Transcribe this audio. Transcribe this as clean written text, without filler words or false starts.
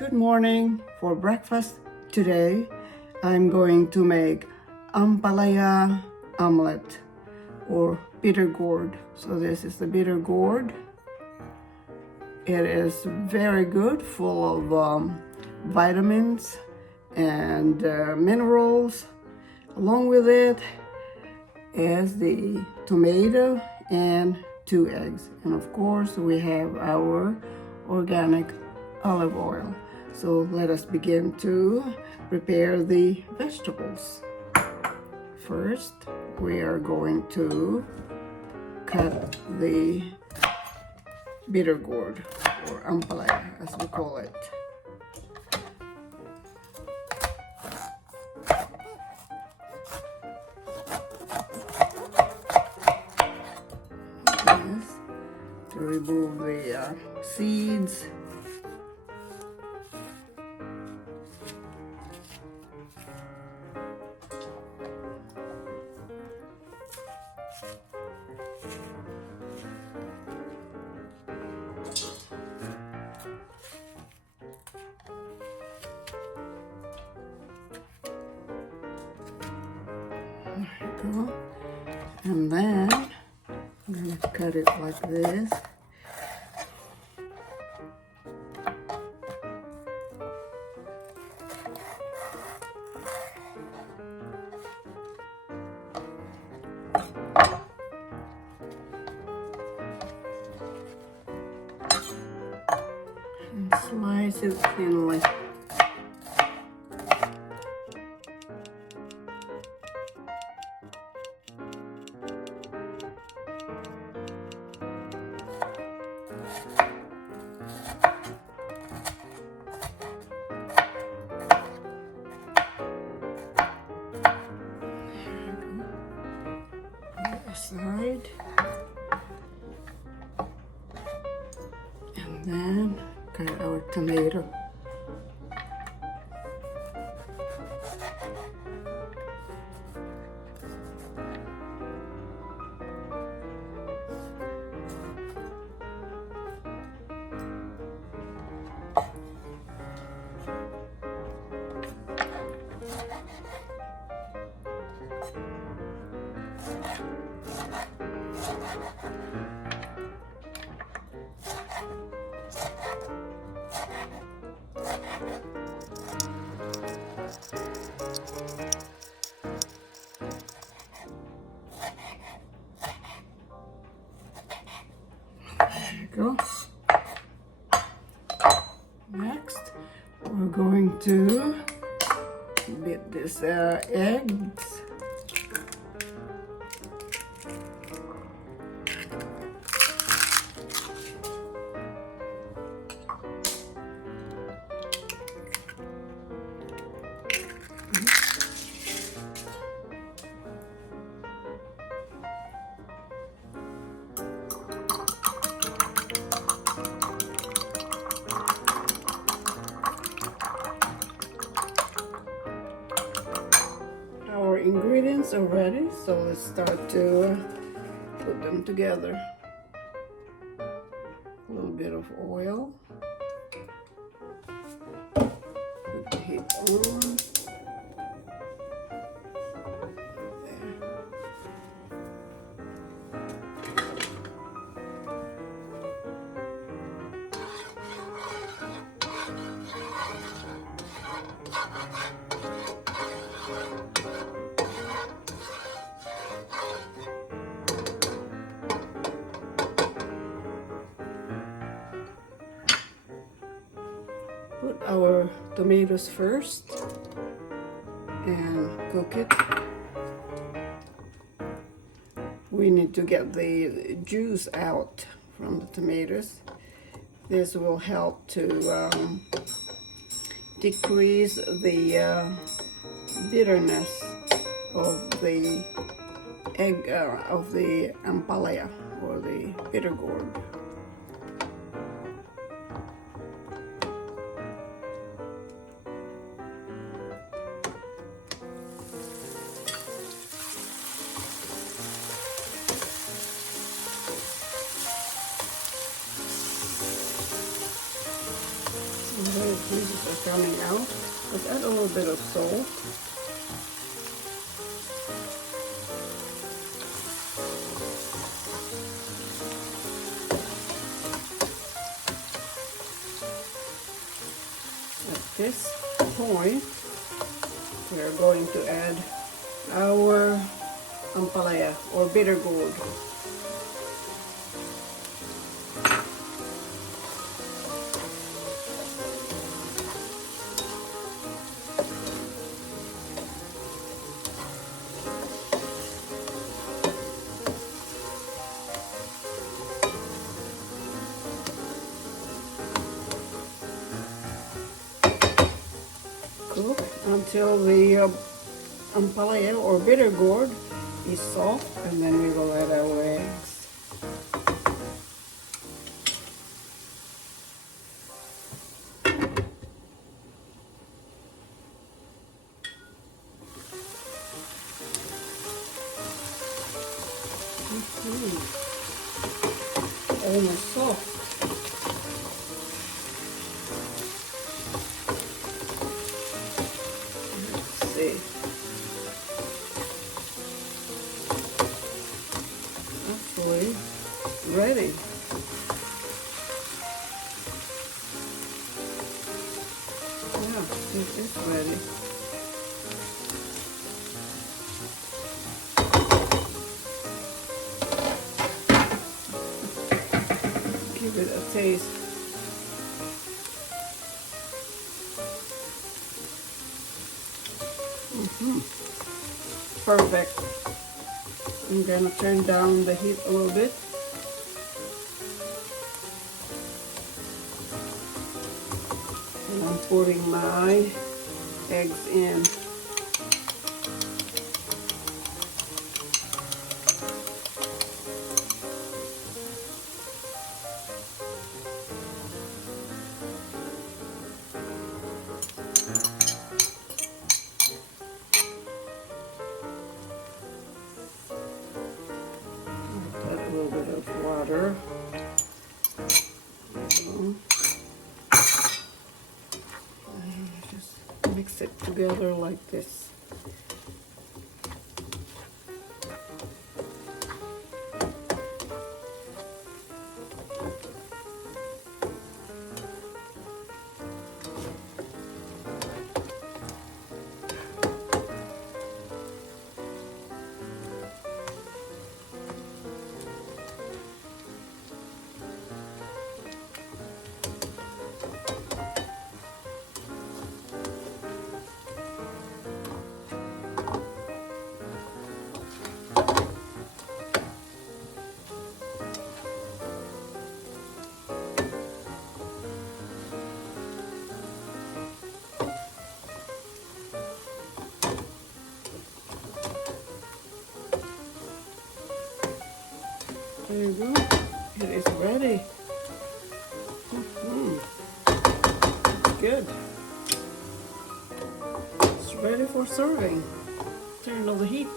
Good morning. For breakfast today, I'm going to make Ampalaya omelette or bitter gourd. So this is the bitter gourd. It is very good, full of vitamins and minerals. Along with it is the tomato and 2 eggs. And of course we have our organic olive oil. So let us begin to prepare the vegetables. First, we are going to cut the bitter gourd, or ampalaya as we call it. Yes, to remove the seeds. There you go. And then I'm going to cut it like this. And slice it thinly. Aside, and then cut our tomato. Go. Next, we're going to beat these eggs. Our ingredients are ready, so let's start to put them together. A little bit of oil. Put the heat on. There. Put our tomatoes first and cook it. We need to get the juice out from the tomatoes. This will help to decrease the bitterness of the egg, of the ampalaya or the bitter gourd. The pieces are coming out. Let's add a little bit of salt. At this point, we are going to add our Ampalaya or bitter gourd. Cook until the Ampalaya or bitter gourd is soft, and then we will add our eggs. Almost soft. Let's see. Actually, ready. Yeah, it is ready. Give it a taste. Perfect. I'm gonna turn down the heat a little bit. And I'm putting my eggs in. A little bit of water. Just mix it together like this. There you go. It is ready. Good. It's ready for serving. Turn on the heat.